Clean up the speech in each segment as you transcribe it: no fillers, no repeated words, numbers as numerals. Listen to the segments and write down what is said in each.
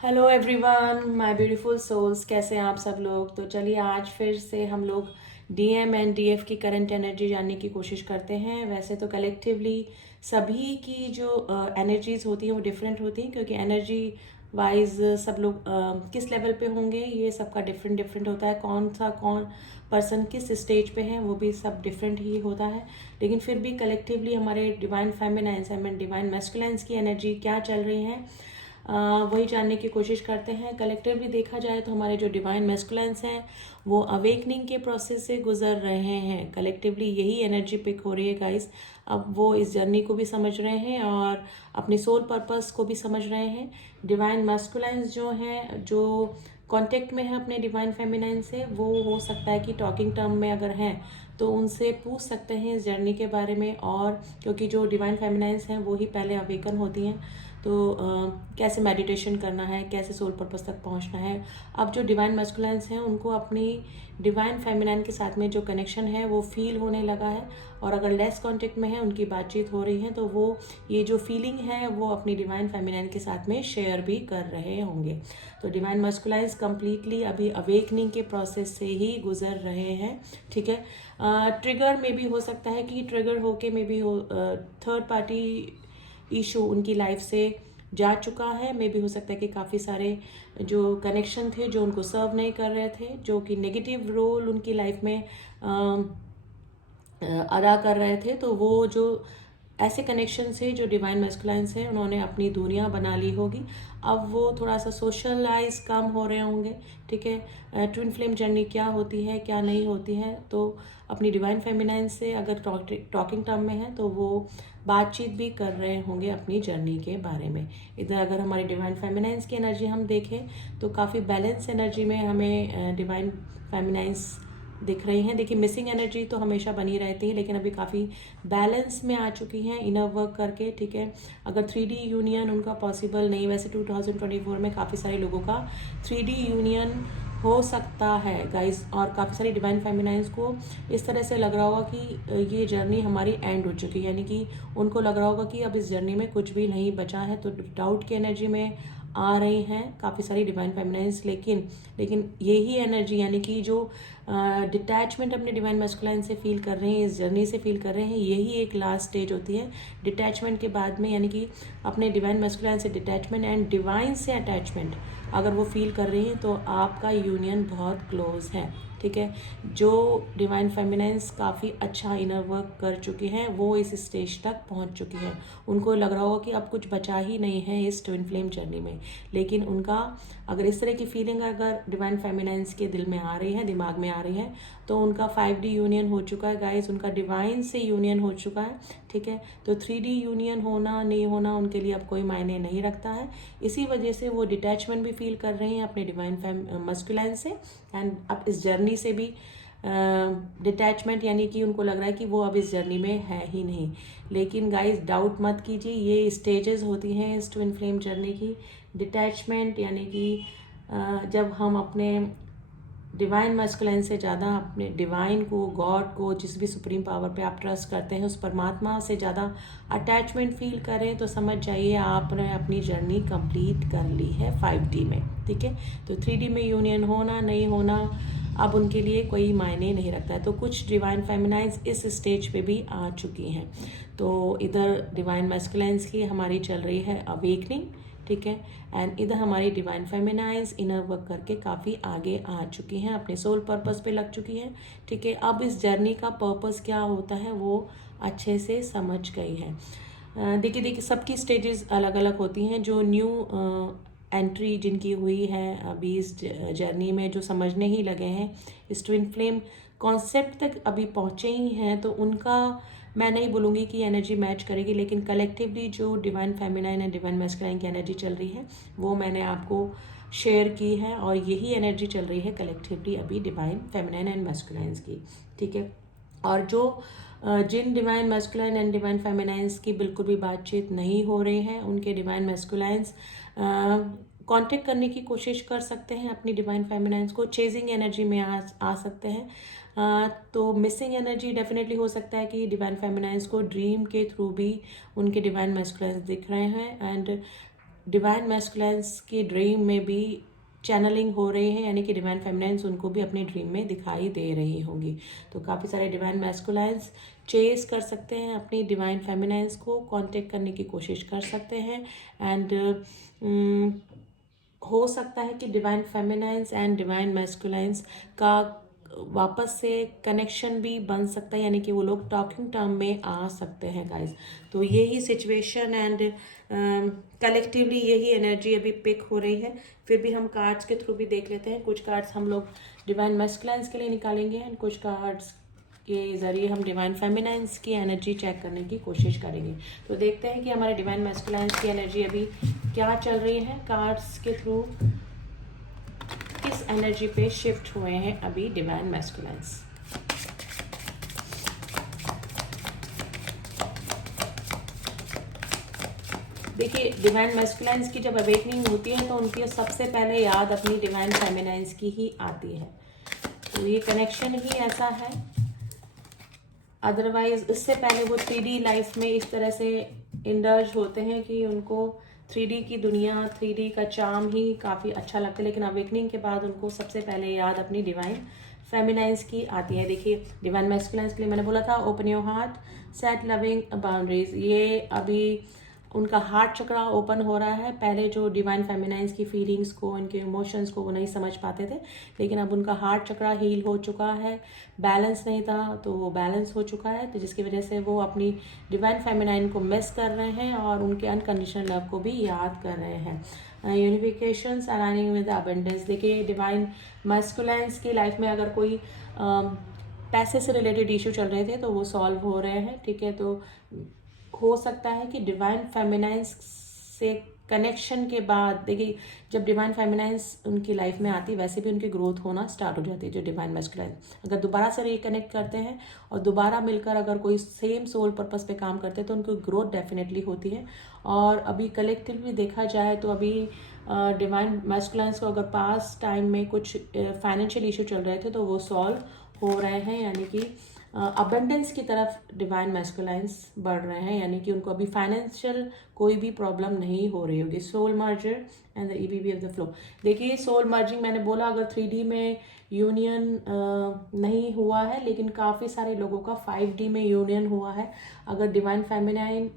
Hello everyone, my beautiful souls. कैसे हैं आप सब लोग? तो चलिए आज फिर से हम लोग डीएम एंड डीएफ की करंट एनर्जी जानने की कोशिश करते हैं। वैसे तो कलेक्टिवली सभी की जो एनर्जीज होती हैं वो डिफरेंट होती हैं, क्योंकि एनर्जी वाइज सब लोग किस लेवल पे होंगे ये सबका डिफरेंट डिफरेंट होता है। कौन पर्सन किस स्टेज पे है वो भी सब डिफरेंट ही होता है। लेकिन फिर भी कलेक्टिवली हमारे डिवाइन फेमिनाइन्स एंड डिवाइन मैस्कुलाइन्स की एनर्जी क्या चल रही है वही जानने की कोशिश करते हैं। कलेक्टिवली देखा जाए तो हमारे जो डिवाइन मैस्कुलाइन्स हैं वो अवेकनिंग के प्रोसेस से गुजर रहे हैं। कलेक्टिवली यही एनर्जी पिक हो रही है गाइस। अब वो इस जर्नी को भी समझ रहे हैं और अपनी सोल पर्पस को भी समझ रहे हैं। डिवाइन मैस्कुलाइन्स जो हैं, जो कांटेक्ट में है अपने डिवाइन फेमिनाइन से, वो हो सकता है कि टॉकिंग टर्म में अगर हैं तो उनसे पूछ सकते हैं इस जर्नी के बारे में। और क्योंकि जो डिवाइन फेमिनाइन्स हैं वो ही पहले अवेकन होती हैं, तो कैसे मेडिटेशन करना है, कैसे सोल पर्पस तक पहुंचना है। अब जो डिवाइन मैस्कुलाइन्स हैं उनको अपनी डिवाइन फेमिनाइन के साथ में जो कनेक्शन है वो फील होने लगा है। और अगर लेस कांटेक्ट में है, उनकी बातचीत हो रही है, तो वो ये जो फीलिंग है वो अपनी डिवाइन फेमिनाइन के साथ में शेयर भी कर रहे होंगे। तो डिवाइन मैस्कुलाइन्स कंप्लीटली अभी अवेकनिंग के प्रोसेस से ही गुजर रहे हैं। ठीक है, ट्रिगर में भी हो सकता है कि ट्रिगर होके में भी हो थर्ड पार्टी इशू उनकी लाइफ से जा चुका है। मे भी हो सकता है कि काफ़ी सारे जो कनेक्शन थे जो उनको सर्व नहीं कर रहे थे, जो कि नेगेटिव रोल उनकी लाइफ में अदा कर रहे थे, तो वो जो ऐसे कनेक्शन से जो डिवाइन मैस्कुलाइन्स हैं उन्होंने अपनी दुनिया बना ली होगी। अब वो थोड़ा सा सोशलाइज कम हो रहे होंगे। ठीक है, ट्विन फ्लेम जर्नी क्या होती है क्या नहीं होती है, तो अपनी डिवाइन फेमिनाइन से अगर टॉकिंग टर्म में है तो वो बातचीत भी कर रहे होंगे अपनी जर्नी के बारे में। इधर अगर हमारी डिवाइन फेमिनाइंस की एनर्जी हम देखें तो काफ़ी बैलेंस एनर्जी में हमें डिवाइन फेमिनाइंस दिख रही हैं। देखिए, मिसिंग एनर्जी तो हमेशा बनी रहती है, लेकिन अभी काफ़ी बैलेंस में आ चुकी हैं इनर वर्क करके। ठीक है, अगर 3D यूनियन उनका पॉसिबल नहीं, वैसे 2024 में काफ़ी सारे लोगों का 3D यूनियन हो सकता है गाइस। और काफ़ी सारी डिवाइन फेमिनाइंस को इस तरह से लग रहा होगा कि ये जर्नी हमारी एंड हो चुकी है, यानी कि उनको लग रहा होगा कि अब इस जर्नी में कुछ भी नहीं बचा है। तो डाउट की एनर्जी में आ रही हैं काफ़ी सारी डिवाइन फेमिनाइंस। लेकिन यही एनर्जी, यानी कि जो डिटैचमेंट अपने डिवाइन मैस्कुलाइन से फील कर रहे हैं, इस जर्नी से फील कर रहे हैं, यही एक लास्ट स्टेज होती है डिटैचमेंट के बाद में। यानी कि अपने डिवाइन मैस्कुलाइन से डिटैचमेंट एंड डिवाइन से अटैचमेंट अगर वो फील कर रही हैं तो आपका यूनियन बहुत क्लोज है। ठीक है, जो डिवाइन फेमिनाइंस काफ़ी अच्छा इनर वर्क कर चुकी हैं वो इस स्टेज तक पहुंच चुकी हैं। उनको लग रहा होगा कि अब कुछ बचा ही नहीं है इस ट्विन फ्लेम जर्नी में। लेकिन उनका अगर इस तरह की फीलिंग अगर डिवाइन फेमिनाइंस के दिल में आ रही है, दिमाग में आ रही है, तो उनका 5D यूनियन हो चुका है गाइस, उनका डिवाइन से यूनियन हो चुका है। ठीक है, तो 3D यूनियन होना नहीं होना उनके लिए अब कोई मायने नहीं रखता है। इसी वजह से वो डिटैचमेंट भी फील कर रहे हैं अपने डिवाइन मस्कुलाइन से, एंड अब इस जर्नी से भी डिटैचमेंट, यानी कि उनको लग रहा है कि वो अब इस जर्नी में है ही नहीं। लेकिन गाइस डाउट मत कीजिए, ये स्टेजेस होती हैं इस ट्विन फ्लेम जर्नी की। डिटैचमेंट यानी कि जब हम अपने डिवाइन मस्कुलाइन से ज़्यादा अपने डिवाइन को, गॉड को, जिस भी सुप्रीम पावर पे आप ट्रस्ट करते हैं उस परमात्मा से ज़्यादा अटैचमेंट फील करें, तो समझ जाइए आपने अपनी जर्नी कंप्लीट कर ली है 5D में। ठीक है, तो 3D में यूनियन होना नहीं होना अब उनके लिए कोई मायने नहीं रखता है। तो कुछ डिवाइन फेमिनाइंस इस स्टेज पे भी आ चुकी हैं। तो इधर डिवाइन मैस्कुलाइंस की हमारी चल रही है अवेकनिंग। ठीक है, एंड इधर हमारी डिवाइन फेमिनाइंस इनर वर्क करके काफ़ी आगे आ चुकी हैं, अपने सोल पर्पस पे लग चुकी हैं। ठीक है, अब इस जर्नी का पर्पस क्या होता है वो अच्छे से समझ गई हैं। देखिए सबकी स्टेजेस अलग अलग होती हैं। जो न्यू एंट्री जिनकी हुई है अभी इस जर्नी में, जो समझने ही लगे हैं, इस ट्विन फ्लेम कॉन्सेप्ट तक अभी पहुँचे ही हैं, तो उनका मैं नहीं बोलूँगी कि एनर्जी मैच करेगी, लेकिन कलेक्टिवली जो divine feminine and divine masculine की एनर्जी चल रही है वो मैंने आपको शेयर की है, और यही एनर्जी चल रही है कलेक्टिवली अभी डिवाइन फेमिनाइन एंड मैस्कुलाइंस की। ठीक है, और जो जिन डिवाइन मैस्कुलाइन एंड डिवाइन फेमिनाइंस की बिल्कुल भी बातचीत नहीं हो रही है, उनके डिवाइन मैस्कुलाइंस कांटेक्ट करने की कोशिश कर सकते हैं अपनी डिवाइन फेमिनाइंस को, चेजिंग एनर्जी में आ सकते हैं। तो मिसिंग एनर्जी डेफिनेटली हो सकता है कि डिवाइन फेमिनाइंस को ड्रीम के थ्रू भी उनके डिवाइन मैस्कुलाइंस दिख रहे हैं, एंड डिवाइन मैस्कुलाइंस की ड्रीम में भी चैनलिंग हो रही है, यानी कि डिवाइन फेमिनाइंस उनको भी अपने ड्रीम में दिखाई दे रही होंगी। तो काफ़ी सारे डिवाइन मैस्कुलाइंस चेस कर सकते हैं अपनी डिवाइन फेमिनाइंस को, कांटेक्ट करने की कोशिश कर सकते हैं। एंड हो सकता है कि डिवाइन फेमिनाइंस एंड डिवाइन मैस्कुलाइंस का वापस से कनेक्शन भी बन सकता है, यानी कि वो लोग टॉकिंग टर्म में आ सकते हैं गाइस। तो यही सिचुएशन एंड कलेक्टिवली यही एनर्जी अभी पिक हो रही है। फिर भी हम कार्ड्स के थ्रू भी देख लेते हैं। कुछ कार्ड्स हम लोग डिवाइन मैस्कुलाइंस के लिए निकालेंगे एंड कुछ कार्ड्स के ज़रिए हम डिवाइन फेमिनाइंस की एनर्जी चेक करने की कोशिश करेंगे। तो देखते हैं कि हमारे डिवाइन मैस्कुलाइंस की एनर्जी अभी क्या चल रही है, कार्ड्स के थ्रू किस एनर्जी पे शिफ्ट हुए हैं अभी डिवाइन मैस्कुलाइंस। देखिए, डिवाइन मैस्कुलाइंस की जब अवेकनिंग होती है तो उनकी सबसे पहले याद अपनी डिवाइन फेमिनाइंस की ही आती है। तो ये कनेक्शन ही ऐसा है। अदरवाइज इससे पहले वो 3D लाइफ में इस तरह से इंडल्ज होते हैं कि उनको 3D की दुनिया, 3D का चार्म ही काफ़ी अच्छा लगता है, लेकिन अवेकनिंग के बाद उनको सबसे पहले याद अपनी डिवाइन फेमिनाइंस की आती है। देखिए, डिवाइन मैस्कुलाइंस के लिए मैंने बोला था open your heart, set loving boundaries. ये अभी उनका हार्ट चक्रा ओपन हो रहा है। पहले जो डिवाइन फेमिनाइंस की फीलिंग्स को, उनके इमोशंस को वो नहीं समझ पाते थे, लेकिन अब उनका हार्ट चक्रा हील हो चुका है। बैलेंस नहीं था तो वो बैलेंस हो चुका है, तो जिसकी वजह से वो अपनी डिवाइन फेमिनाइन को मिस कर रहे हैं और उनके अनकंडीशनल लव को भी याद कर रहे हैं। यूनिफिकेशंस अलाइनिंग विद अबंडेंस। देखिए, डिवाइन मैस्कुलाइंस की लाइफ में अगर कोई पैसे से रिलेटेड इशू चल रहे थे तो वो सॉल्व हो रहे हैं, ठीक है। तो हो सकता है कि डिवाइन फेमिनाइंस से कनेक्शन के बाद, देखिए जब डिवाइन फेमिनाइंस उनकी लाइफ में आती है वैसे भी उनकी ग्रोथ होना स्टार्ट हो जाती है। जो डिवाइन मैस्कुलाइन अगर दोबारा से रिकनेक्ट करते हैं और दोबारा मिलकर अगर कोई सेम सोल पर्पस पे काम करते हैं तो उनकी ग्रोथ डेफिनेटली होती है। और अभी कलेक्टिवली देखा जाए तो अभी डिवाइन मैस्कुलाइंस को अगर पास टाइम में कुछ फाइनेंशियल इशू चल रहे थे तो वो सॉल्व हो रहे हैं, यानी कि अबंडेंस की तरफ डिवाइन मैस्कुलाइंस बढ़ रहे हैं, यानी कि उनको अभी फाइनेंशियल कोई भी प्रॉब्लम नहीं हो रही होगी। Soul merger and the EVV of the flow. देखिए, सोल मर्जिंग मैंने बोला अगर 3D में यूनियन नहीं हुआ है, लेकिन काफ़ी सारे लोगों का 5D में यूनियन हुआ है। अगर डिवाइन फेमिनाइन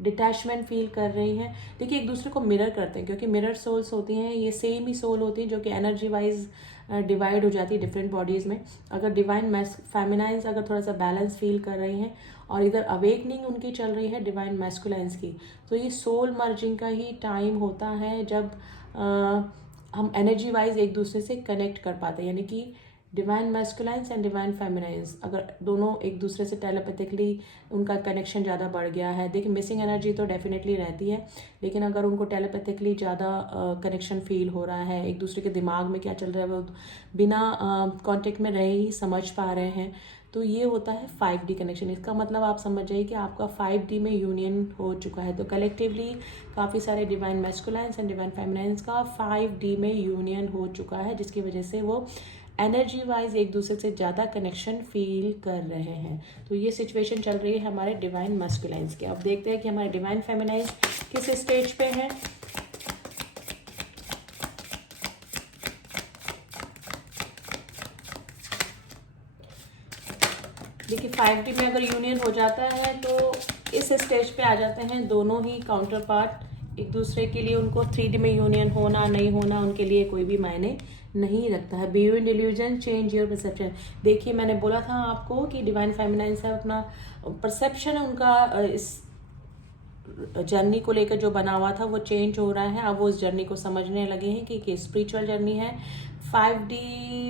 डिटैचमेंट फील कर रही हैं, देखिए एक दूसरे को मिरर करते हैं, क्योंकि मिरर सोल्स होती हैं, ये सेम ही सोल होती हैं जो कि एनर्जी वाइज डिवाइड हो जाती है डिफरेंट बॉडीज़ में। अगर डिवाइन फेमिनाइंस अगर थोड़ा सा बैलेंस फील कर रही हैं और इधर अवेकनिंग उनकी चल रही है डिवाइन मैस्कुलाइंस की, तो ये सोल मर्जिंग का ही टाइम होता है जब हम एनर्जी वाइज एक दूसरे से कनेक्ट कर पाते हैं। यानी कि डिवाइन मैस्कुलाइंस एंड डिवाइन फेमिनाइंस अगर दोनों एक दूसरे से टेलीपैथिकली उनका कनेक्शन ज़्यादा बढ़ गया है। देखिए, मिसिंग एनर्जी तो डेफिनेटली रहती है, लेकिन अगर उनको टेलीपैथिकली ज़्यादा कनेक्शन फील हो रहा है, एक दूसरे के दिमाग में क्या चल रहा है वो बिना कांटेक्ट में रहे ही समझ पा रहे हैं, तो ये होता है 5D कनेक्शन। इसका मतलब आप समझ जाइए कि आपका 5D में यूनियन हो चुका है। तो कलेक्टिवली काफ़ी सारे डिवाइन मैस्कुलाइंस एंड डिवाइन फेमिनाइंस का 5D में यूनियन हो चुका है, जिसकी वजह से वो एनर्जी वाइज एक दूसरे से ज़्यादा कनेक्शन फील कर रहे हैं। तो ये सिचुएशन चल रही है हमारे डिवाइन मैस्कुलाइंस के। अब देखते हैं कि हमारे डिवाइन फेमिनाइंस किस स्टेज पे हैं। देखिए, 5D में अगर यूनियन हो जाता है तो इस स्टेज पे आ जाते हैं दोनों ही काउंटर पार्ट एक दूसरे के लिए। उनको 3D में यूनियन होना नहीं होना उनके लिए कोई भी मायने नहीं रखता है। Beyond illusion change your perception. देखिए, मैंने बोला था आपको कि डिवाइन फेमिनाइन से अपना परसेप्शन उनका इस जर्नी को लेकर जो बना हुआ था वो चेंज हो रहा है। अब वो उस जर्नी को समझने लगे हैं कि स्पिरिचुअल जर्नी है, 5D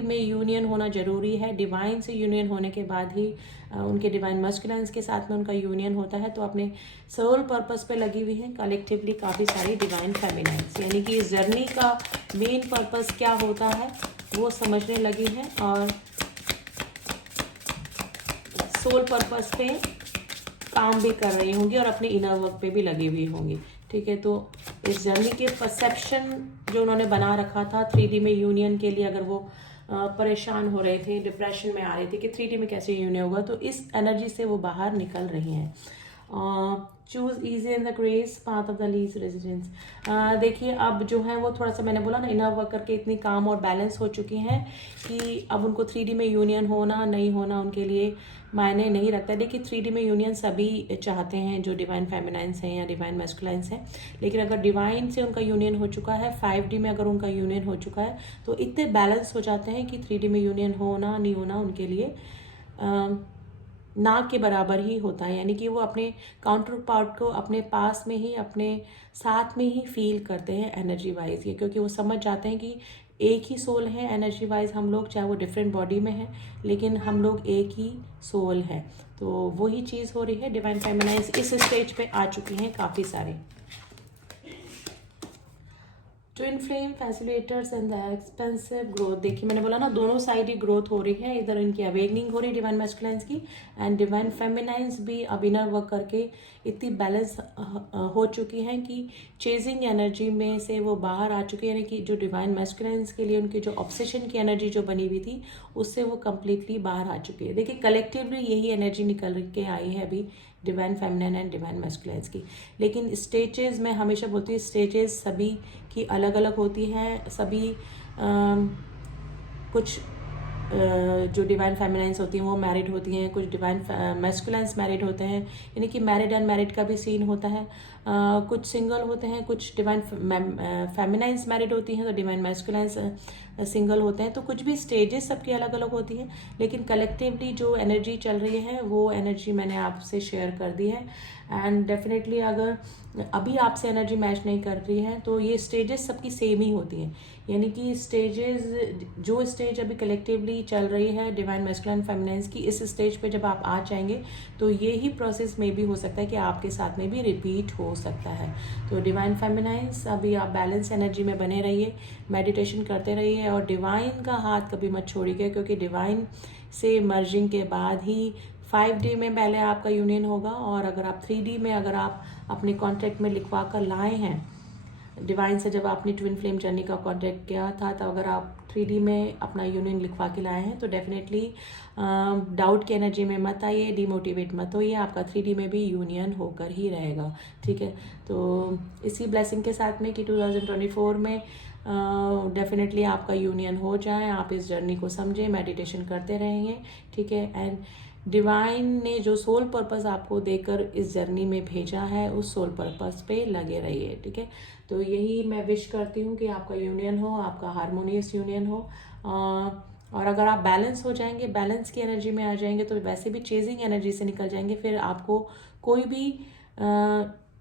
में यूनियन होना जरूरी है। डिवाइन से यूनियन होने के बाद ही उनके डिवाइन मैस्कुलाइंस के साथ में उनका यूनियन होता है। तो अपने सोल पर्पस पे लगी हुई हैं कलेक्टिवली काफ़ी सारी डिवाइन फेमिनाइंस, यानी कि इस जर्नी का मेन पर्पस क्या होता है वो समझने लगी हैं और सोल पर्पस पे काम भी कर रही होंगी और अपने इनर वर्क पे भी लगी हुई होंगी, ठीक है। तो इस जर्नी के परसेप्शन जो उन्होंने बना रखा था 3D में यूनियन के लिए, अगर वो परेशान हो रहे थे, डिप्रेशन में आ रहे थे कि 3D में कैसे यूनियन होगा, तो इस एनर्जी से वो बाहर निकल रही हैं। Choose easy in the grace path of the least residence. देखिए अब जो है वो थोड़ा सा मैंने बोला ना, इनर वर्क करके इतनी काम और बैलेंस हो चुकी हैं कि अब उनको 3D में यूनियन होना नहीं होना उनके लिए मायने नहीं रखता है। देखिए 3D में यूनियन सभी चाहते हैं जो डिवाइन फेमिनाइंस हैं या डिवाइन मैस्कुलाइंस हैं, लेकिन अगर डिवाइन से उनका यूनियन हो चुका है, 5D में अगर उनका यूनियन हो चुका है, तो इतने बैलेंस हो जाते हैं कि 3D में यूनियन होना नहीं होना उनके लिए ना के बराबर ही होता है। यानी कि वो अपने काउंटर पार्ट को अपने पास में ही, अपने साथ में ही फील करते हैं एनर्जी वाइज, ये क्योंकि वो समझ जाते हैं कि एक ही सोल है एनर्जी वाइज हम लोग, चाहे वो डिफरेंट बॉडी में है लेकिन हम लोग एक ही सोल है। तो वही चीज़ हो रही है। डिवाइन फेमिनाइंस इस स्टेज पे आ चुकी हैं काफ़ी सारे। Twin flame facilitators and the expensive growth. देखिए मैंने बोला ना, दोनों साइड ही ग्रोथ हो रही है। इधर इनकी अवेकनिंग हो रही है डिवाइन मैस्कुलाइंस की, एंड डिवाइन फेमिनाइंस भी अब इनर वर्क करके इतनी बैलेंस हो चुकी हैं कि चेजिंग एनर्जी में से वो बाहर आ चुकी है। यानी कि जो डिवाइन मैस्कुलाइंस के लिए उनकी जो ऑब्सेशन की एनर्जी जो बनी हुई थी उससे वो कम्प्लीटली बाहर आ चुकी है। देखिए कलेक्टिवली यही एनर्जी निकल के आई है अभी डिवाइन फेमिनाइन एंड डिवाइन मैस्कुलाइंस की। लेकिन स्टेजेस, मैं हमेशा बोलती हूँ स्टेजेस सभी की अलग अलग होती हैं। सभी कुछ जो डिवाइन फेमिनाइंस होती हैं वो मैरिड होती हैं, कुछ डिवाइन मैस्कुलाइंस मैरिड होते हैं, यानी कि मैरिड अनमैरिड का भी सीन होता है। कुछ सिंगल होते हैं, कुछ डिवाइन फेमिनाइंस मैरिड होती हैं तो डिवाइन मैस्कुलाइंस सिंगल होते हैं। तो कुछ भी स्टेजेस सबकी अलग अलग होती हैं, लेकिन कलेक्टिवली जो एनर्जी चल रही है वो एनर्जी मैंने आपसे शेयर कर दी है। एंड डेफिनेटली अगर अभी आपसे एनर्जी मैच नहीं कर रही है तो ये स्टेजेस सबकी सेम ही होती हैं। यानी कि स्टेजेस, जो स्टेज अभी कलेक्टिवली चल रही है डिवाइन मैस्कुलाइन फेमिनाइंस की, इस स्टेज पे जब आप आ जाएंगे तो ये ही प्रोसेस में भी हो सकता है कि आपके साथ में भी रिपीट हो सकता है। तो डिवाइन फेमिनाइंस अभी आप बैलेंस एनर्जी में बने रहिए, मेडिटेशन करते रहिए और डिवाइन का हाथ कभी मत छोड़िए, क्योंकि डिवाइन से मर्जिंग के बाद ही 5D में पहले आपका यूनियन होगा। और अगर आप 3D में अगर आप अपने कॉन्ट्रैक्ट में लिखवा कर लाए हैं डिवाइन से, जब आपने ट्विन फ्लेम जर्नी का कॉन्ट्रैक्ट किया था, तो अगर आप 3D में अपना यूनियन लिखवा के लाए हैं तो डेफिनेटली डाउट की एनर्जी में मत आइए, डिमोटिवेट मत होइए, आपका 3D में भी यूनियन होकर ही रहेगा। ठीक है, तो इसी ब्लेसिंग के साथ में कि 2024 में डेफिनेटली आपका यूनियन हो जाए। आप इस जर्नी को समझें, मेडिटेशन करते रहेंगे। ठीक है, एंड डिवाइन ने जो सोल पर्पस आपको देकर इस जर्नी में भेजा है उस सोल पर्पस पे लगे रहिए। ठीक है, तो यही मैं विश करती हूँ कि आपका यूनियन हो, आपका हारमोनियस यूनियन हो। और अगर आप बैलेंस हो जाएंगे, बैलेंस की एनर्जी में आ जाएंगे, तो वैसे भी चेजिंग एनर्जी से निकल जाएंगे, फिर आपको कोई भी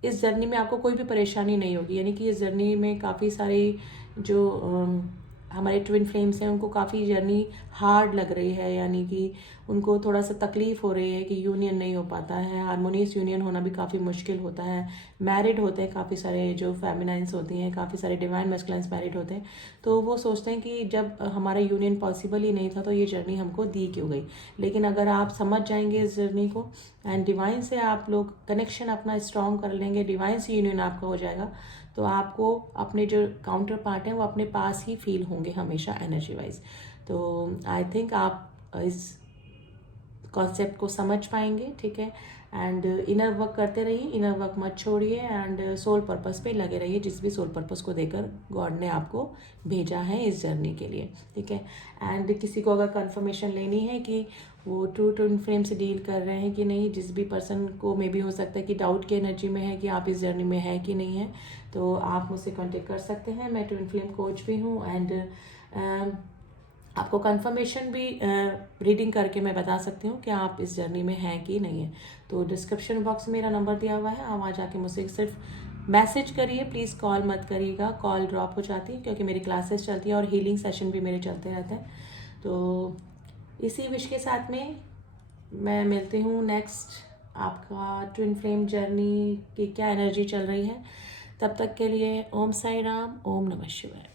इस जर्नी में आपको कोई भी परेशानी नहीं होगी। यानी कि इस जर्नी में काफ़ी सारी जो हमारे ट्विन फ्लेम्स हैं उनको काफ़ी जर्नी हार्ड लग रही है, यानी कि उनको थोड़ा सा तकलीफ हो रही है कि यूनियन नहीं हो पाता है। हारमोनियस यूनियन होना भी काफ़ी मुश्किल होता है। मैरिड होते हैं काफ़ी सारे जो फेमिनाइंस होती हैं, काफ़ी सारे डिवाइन मैस्कुलाइंस मैरिड होते हैं, तो वो सोचते हैं कि जब हमारा यूनियन पॉसिबल ही नहीं था तो ये जर्नी हमको दी क्यों गई। लेकिन अगर आप समझ जाएंगे इस जर्नी को एंड डिवाइन से आप लोग कनेक्शन अपना स्ट्रॉन्ग कर लेंगे, डिवाइन से यूनियन आपका हो जाएगा, तो आपको अपने जो काउंटर पार्ट हैं वो अपने पास ही फील होंगे हमेशा एनर्जी वाइज। तो आई थिंक आप इस कॉन्सेप्ट को समझ पाएंगे। ठीक है, एंड इनर वर्क करते रहिए, इनर वर्क मत छोड़िए एंड सोल पर्पस पे लगे रहिए, जिस भी सोल पर्पस को देकर गॉड ने आपको भेजा है इस जर्नी के लिए। ठीक है, एंड किसी को अगर कंफर्मेशन लेनी है कि वो ट्रू ट्विन फ्लेम से डील कर रहे हैं कि नहीं, जिस भी पर्सन को मे भी हो सकता है कि डाउट की एनर्जी में है कि आप इस जर्नी में है कि नहीं है, तो आप मुझसे कांटेक्ट कर सकते हैं। मैं ट्विन फ्लेम कोच भी हूँ एंड आपको कंफर्मेशन भी रीडिंग करके मैं बता सकती हूँ कि आप इस जर्नी में हैं कि नहीं है। तो डिस्क्रिप्शन बॉक्स में मेरा नंबर दिया हुआ है, आप वहाँ जाके मुझसे सिर्फ मैसेज करिए, प्लीज़ कॉल मत करिएगा, कॉल ड्रॉप हो जाती है क्योंकि मेरी क्लासेस चलती है और हीलिंग सेशन भी मेरे चलते रहते हैं। तो इसी विश के साथ में मैं मिलती हूँ नेक्स्ट आपका ट्विन फ्लेम जर्नी की क्या एनर्जी चल रही है। तब तक के लिए ओम साई राम, ओम नमः शिवाय।